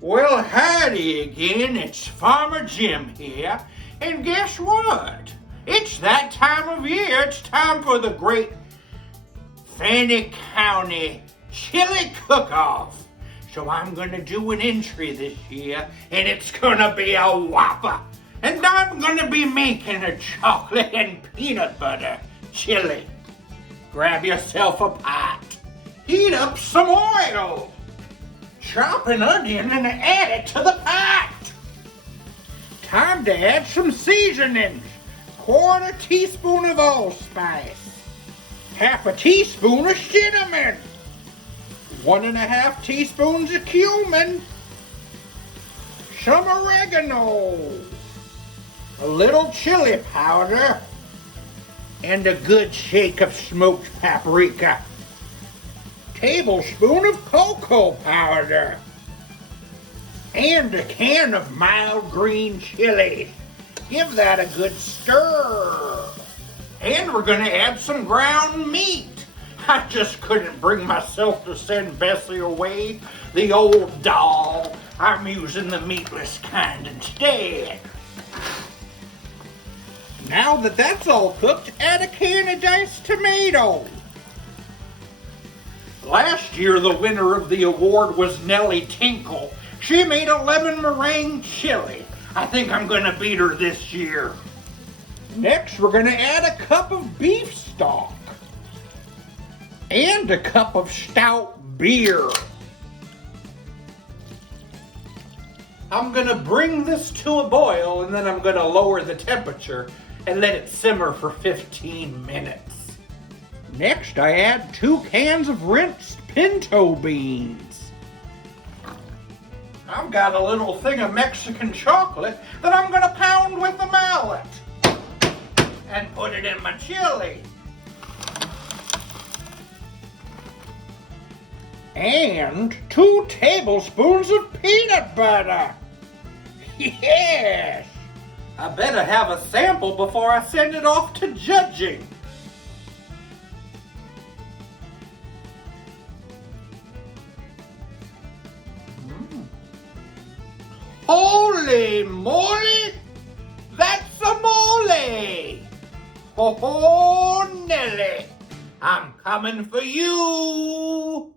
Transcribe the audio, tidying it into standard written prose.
Well, howdy again, it's Farmer Jim here, and guess what? It's that time of year, it's time for the great Fannin County Chili Cook-Off. So I'm gonna do an entry this year, and it's gonna be a whopper. And I'm gonna be making a chocolate and peanut butter chili. Grab yourself a pot, heat up some oil, chop an onion and add it to the pot. Time to add some seasonings. 1/4 teaspoon of allspice, 1/2 teaspoon of cinnamon, 1½ teaspoons of cumin, some oregano, a little chili powder, and a good shake of smoked paprika. Tablespoon of cocoa powder, and a can of mild green chili. Give that a good stir. And we're gonna add some ground meat. I just couldn't bring myself to send Bessie away, the old doll. I'm using the meatless kind instead. Now that that's all cooked, add a can of diced tomato. Last year, the winner of the award was Nellie Tinkle. She made a lemon meringue chili. I think I'm gonna beat her this year. Next, we're gonna add a cup of beef stock and a cup of stout beer. I'm gonna bring this to a boil, and then I'm gonna lower the temperature and let it simmer for 15 minutes. Next, I add 2 cans of rinsed pinto beans. I've got a little thing of Mexican chocolate that I'm gonna pound with a mallet and put it in my chili. And 2 tablespoons of peanut butter. Yes! I better have a sample before I send it off to judging. Holy moly! That's a mole! Ho ho, Nelly! I'm coming for you!